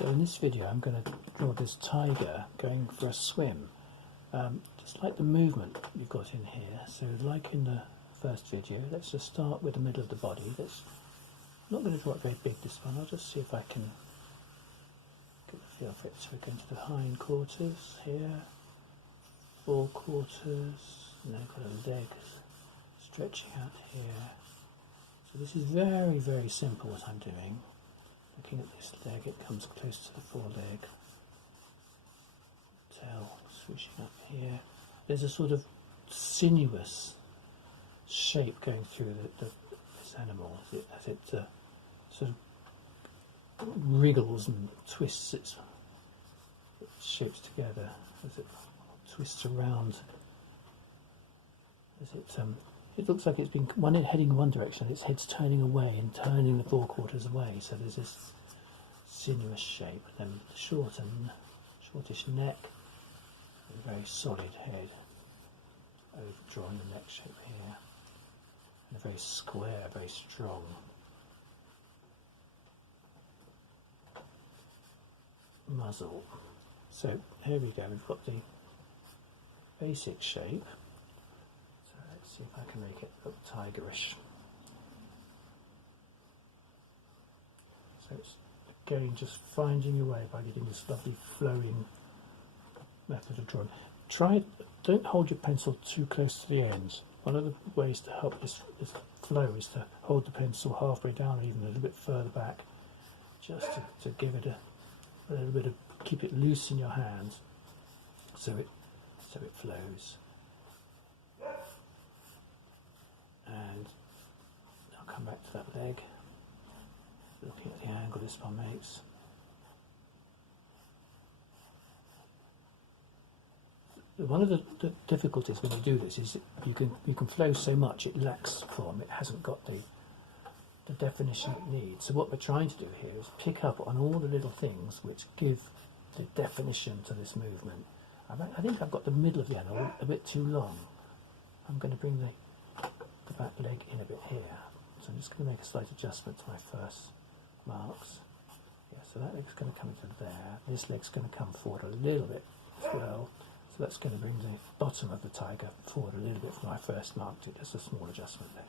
So in this video I'm going to draw this tiger going for a swim. Just like the movement you've got in here, so like in the first video, let's just start with the middle of the body. I'm not going to draw it very big this one, I'll just see if I can get a feel for it. So we're going to the hind quarters here, fore quarters, and then got a leg stretching out here. So this is very, very simple what I'm doing. Looking at this leg, it comes close to the foreleg. Tail switching up here. There's a sort of sinuous shape going through this animal as it sort of wriggles and twists its shapes together, as it twists around. As it looks like it's been heading in one direction, its head's turning away and turning the forequarters away. So there's this sinuous shape, and then shortish neck, and a very solid head, overdrawn the neck shape here, and a very square, very strong muzzle. So here we go, we've got the basic shape. So let's see if I can make it look tigerish. So it's again just finding your way by getting this lovely flowing method of drawing. Don't hold your pencil too close to the ends. One of the ways to help this flow is to hold the pencil halfway down or even a little bit further back, just to give it a little bit of, keep it loose in your hands so it flows. And I'll come back to that leg, looking at the angle this one makes. One of the difficulties when you do this is you can flow so much it lacks form, it hasn't got the definition it needs. So what we're trying to do here is pick up on all the little things which give the definition to this movement. I think I've got the middle of the animal a bit too long. I'm going to bring the back leg in a bit here. So I'm just going to make a slight adjustment to my first marks. Yeah, so that leg's going to come into there. This leg's going to come forward a little bit as well. So that's going to bring the bottom of the tiger forward a little bit from my first mark. Just a small adjustment there.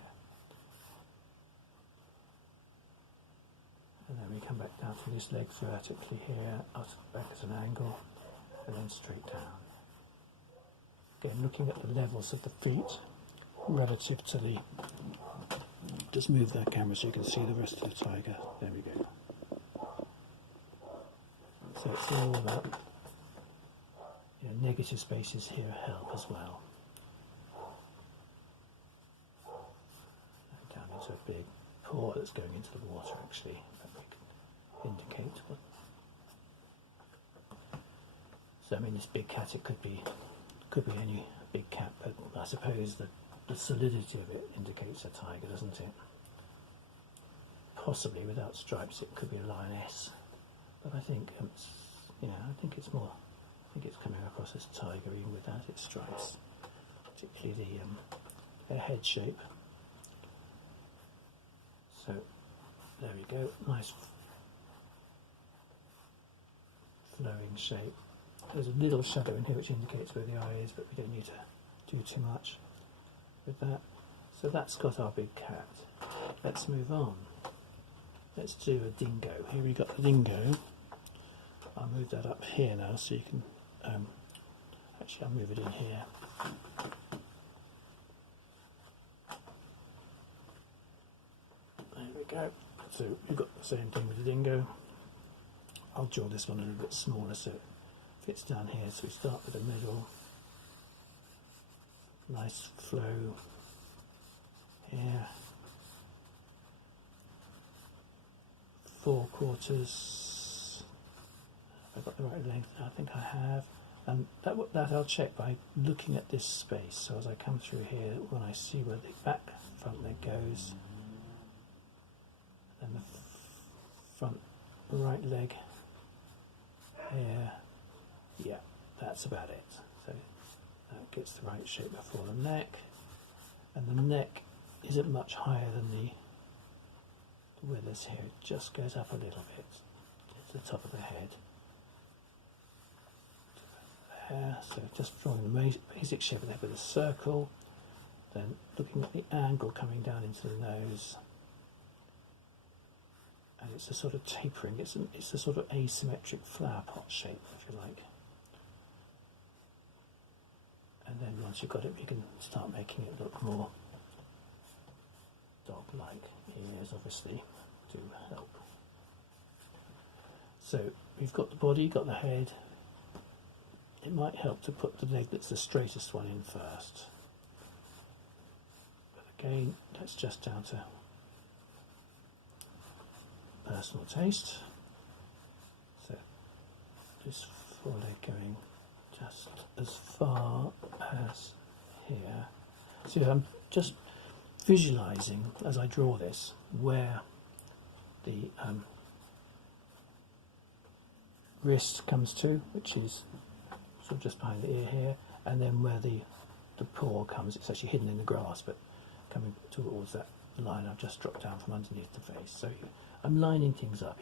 And then we come back down to this leg vertically here, out back at an angle, and then straight down. Again, looking at the levels of the feet relative to the... Just move that camera so you can see the rest of the tiger. There we go. So it's all about, negative spaces here help as well. And down into a big paw that's going into the water actually. Indicate what. So I mean, this big cat, it could be any big cat, but I suppose the solidity of it indicates a tiger, doesn't it? Possibly without stripes, it could be a lioness, but I think I think it's coming across as tiger even without its stripes, particularly the head shape. So there we go, nice flowing shape. There's a little shadow in here which indicates where the eye is, but we don't need to do too much with that. So that's got our big cat. Let's move on. Let's do a dingo. Here we got the dingo. I'll move that up here now so you can, actually I'll move it in here. There we go. So we've got the same thing with the dingo. I'll draw this one a little bit smaller so it fits down here. So we start with the middle, nice flow here, fore quarters. I've got the right length, I think I have, and that I'll check by looking at this space. So as I come through here, when I see where the front leg goes, and the front right leg here, yeah, that's about it. So that gets the right shape before the neck, and the neck isn't much higher than the withers here. It just goes up a little bit to the top of the head. there. So just drawing the basic shape of the head with a circle, then looking at the angle coming down into the nose. And it's a sort of tapering, it's a sort of asymmetric flower pot shape, if you like. And then once you've got it, you can start making it look more dog-like. Ears obviously do help. So we've got the body, got the head. It might help to put the leg that's the straightest one in first. But again, that's just down to personal taste. So this foreleg going just as far as here. So I'm just visualizing as I draw this where the wrist comes to, which is sort of just behind the ear here, and then where the paw comes. It's actually hidden in the grass, but coming towards that line I've just dropped down from underneath the face. So I'm lining things up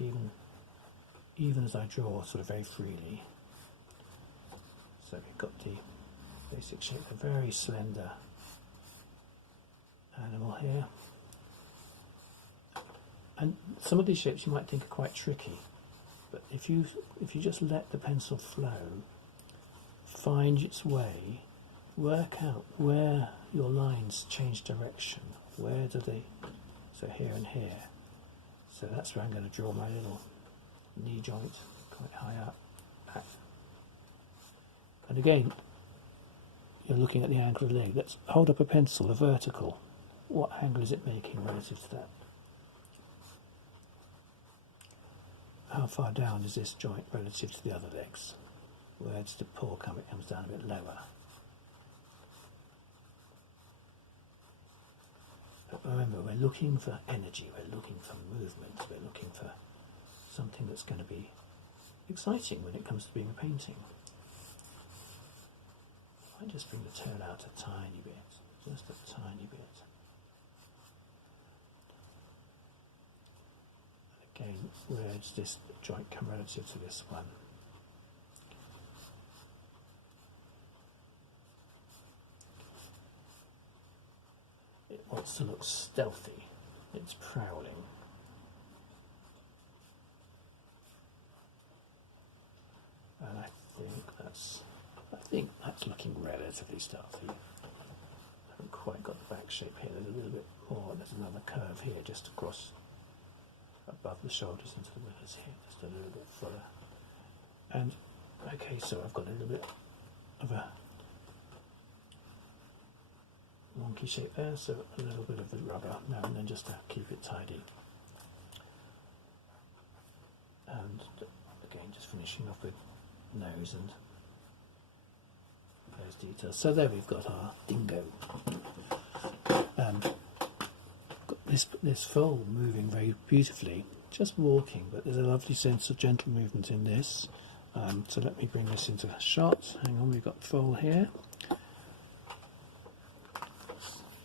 even as I draw, sort of very freely. So we've got the basic shape, a very slender animal here. And some of these shapes you might think are quite tricky, but if you just let the pencil flow, find its way, work out where your lines change direction, where do they, so here and here. So that's where I'm going to draw my little knee joint quite high up, back. And again, you're looking at the angle of the leg. Let's hold up a pencil, a vertical. What angle is it making relative to that? How far down is this joint relative to the other legs? Where does the paw come? It comes down a bit lower. But remember, we're looking for energy, we're looking for movement, we're looking for something that's going to be exciting when it comes to being a painting. I just bring the tail out a tiny bit, just a tiny bit. Again, where does this joint come relative to this one? It wants to look stealthy, it's prowling. And I think that's looking relatively stealthy. I haven't quite got the back shape here, there's a little bit more, there's another curve here just across above the shoulders into the willows here, just a little bit fuller. And okay, so I've got a little bit of a wonky shape there, so a little bit of the rubber now and then just to keep it tidy. And again, just finishing off with nose and those details. So there we've got our dingo. Got this foal moving very beautifully, just walking, but there's a lovely sense of gentle movement in this. So let me bring this into a shot. Hang on, we've got the foal here.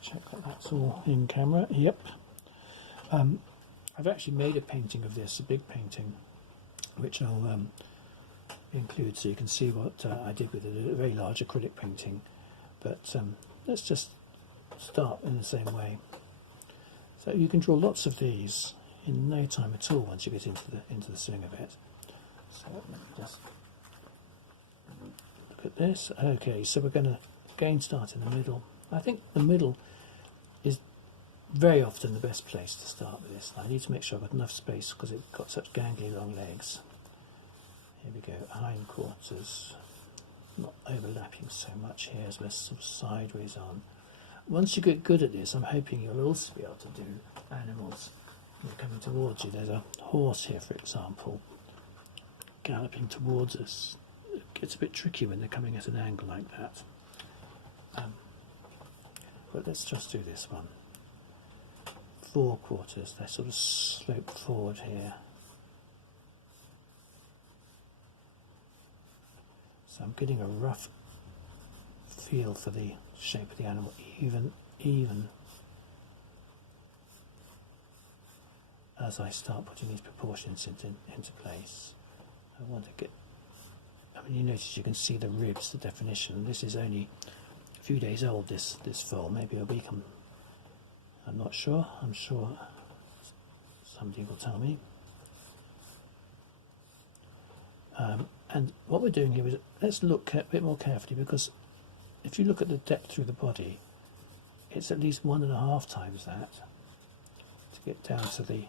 Check that that's all in camera. Yep. I've actually made a painting of this, a big painting, which I'll include so you can see what I did with it, a very large acrylic painting. But let's just start in the same way. So you can draw lots of these in no time at all once you get into the swing of it. So let me just look at this. Okay, so we're going to again start in the middle. I think the middle is very often the best place to start with this. I need to make sure I've got enough space because it's got such gangly long legs. Here we go, hindquarters, not overlapping so much here as we're sort of sideways on. Once you get good at this, I'm hoping you'll also be able to do animals coming towards you. There's a horse here, for example, galloping towards us. It gets a bit tricky when they're coming at an angle like that. But let's just do this one. Forequarters, they sort of slope forward here. So I'm getting a rough feel for the shape of the animal, even as I start putting these proportions into place. I want to get a I mean, you notice you can see the ribs, the definition. This is only a few days old, this foal, maybe a week. I'm not sure. I'm sure somebody will tell me. And what we're doing here is, let's look a bit more carefully, because if you look at the depth through the body, it's at least 1.5 times that to get down to the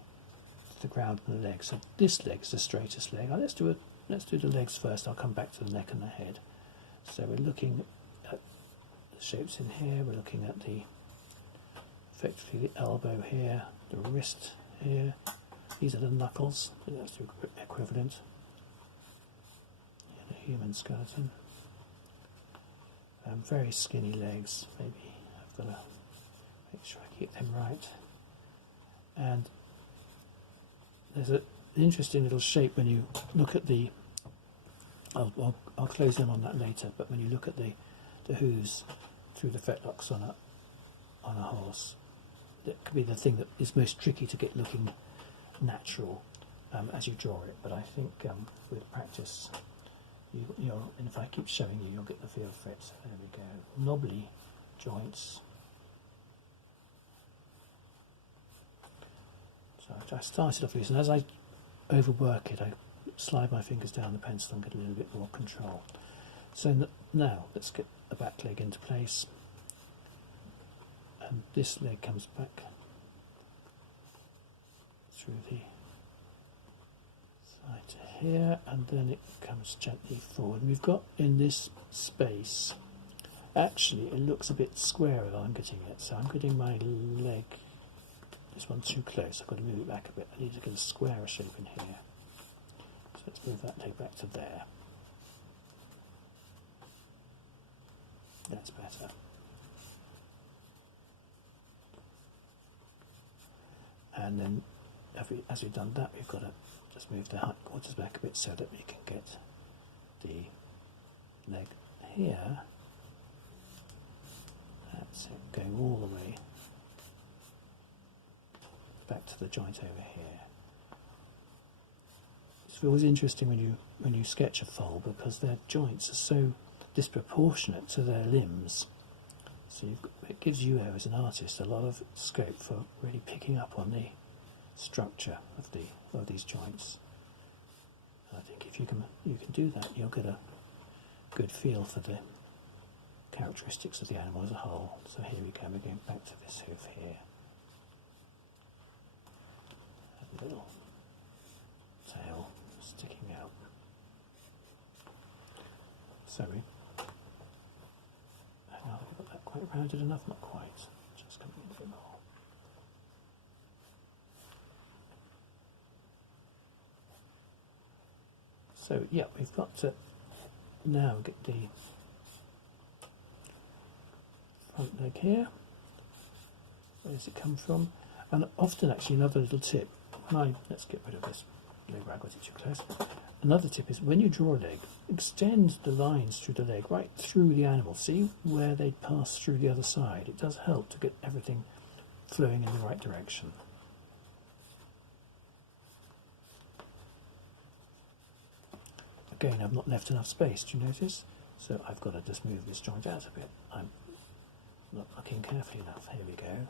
ground and the legs. So this leg is the straightest leg. Now let's do the legs first. I'll come back to the neck and the head. So we're looking at the shapes in here. We're looking at effectively the elbow here, the wrist here. These are the knuckles. That's the equivalent. The human skeleton. Very skinny legs. Maybe I've got to make sure I keep them right. And there's an interesting little shape when you look at the. I'll close in on that later. But when you look at the hooves through the fetlocks on a horse, that could be the thing that is most tricky to get looking natural as you draw it. But I think with practice, and if I keep showing you, you'll get the feel for it. So there we go. Knobbly joints. So I started off loose, and as I overwork it, I slide my fingers down the pencil and get a little bit more control. So now let's get the back leg into place, and this leg comes back through the side to here, and then it comes gently forward. And we've got in this space, actually it looks a bit squarer than I'm getting it, so I'm getting my leg, this one too close. I've got to move it back a bit. I need to get a squarer shape in here. So let's move that leg back to there. That's better. And then as we've done that, we've got to just move the hindquarters back a bit so that we can get the leg here. That's it, going all the way back to the joint over here. It's always interesting when you sketch a foal, because their joints are so disproportionate to their limbs. So it gives you, as an artist, a lot of scope for really picking up on the structure of these joints. And I think if you can do that, you'll get a good feel for the characteristics of the animal as a whole. So here we go. We're going back to this hoof here. A little tail sticking out. Sorry. Hang on, have I got that quite rounded enough? Not quite. Just coming in a bit more. So yeah, we've got to now get the front leg here. Where does it come from? And often, actually, another little tip. Let's get rid of this leg where I got it too close. Another tip is, when you draw a leg, extend the lines through the leg right through the animal. See where they pass through the other side. It does help to get everything flowing in the right direction. Again, I've not left enough space, do you notice? So I've got to just move this joint out a bit. I'm not looking carefully enough. Here we go.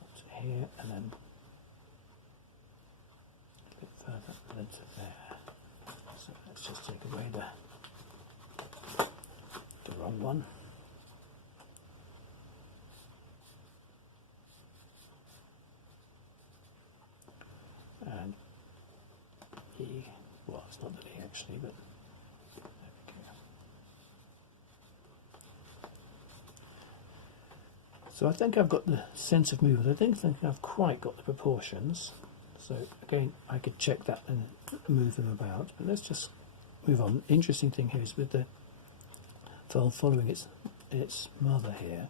Up to here, and then a bit further than to there. So let's just take away the wrong one. And well, it's not the E actually, but there we go. So I think I've got the sense of movement. I don't think I've quite got the proportions. So again, I could check that and move them about. But let's just move on. Interesting thing here is with the foal following its mother here,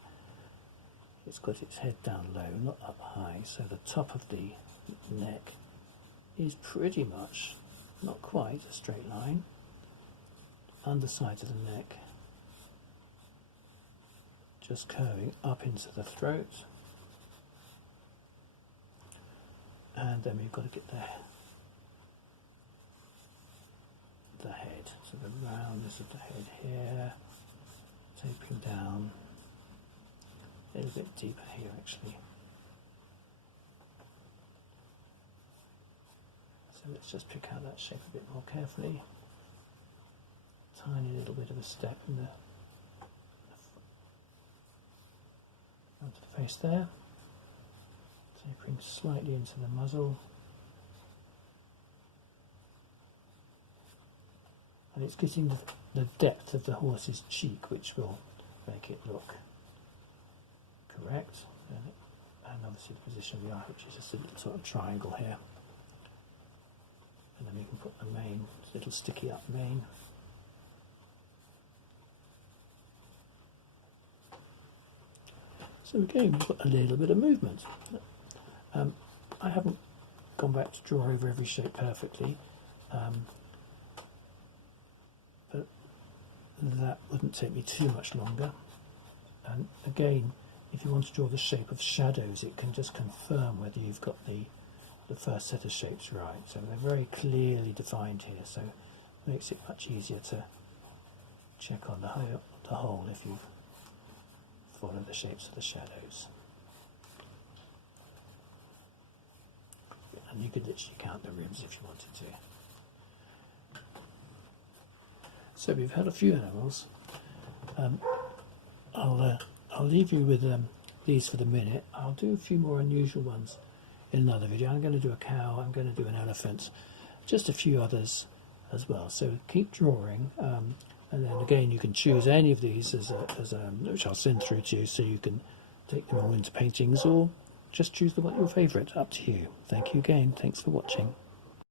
it's got its head down low, not up high. So the top of the neck is pretty much, not quite a straight line. Underside of the neck just curving up into the throat, and then we've got to get the head. to the roundness of the head here, tapering down, a little bit deeper here actually. So let's just pick out that shape a bit more carefully. Tiny little bit of a step in the front of the face there, tapering slightly into the muzzle. And it's getting the depth of the horse's cheek which will make it look correct. And obviously the position of the eye, which is just a little sort of triangle here. And then we can put the mane, little sticky up mane. So again, we've got a little bit of movement. I haven't gone back to draw over every shape perfectly, but that wouldn't take me too much longer. And again, if you want to draw the shape of shadows, it can just confirm whether you've got the first set of shapes right. So they're very clearly defined here, so it makes it much easier to check on the whole if you've followed the shapes of the shadows. And you could literally count the ribs if you wanted to. So we've had a few animals. I'll leave you with these for the minute. I'll do a few more unusual ones in another video. I'm going to do a cow, I'm going to do an elephant, just a few others as well. So keep drawing, and then again you can choose any of these which I'll send through to you, so you can take them all into paintings, or just choose the one your favourite. Up to you. Thank you again. Thanks for watching.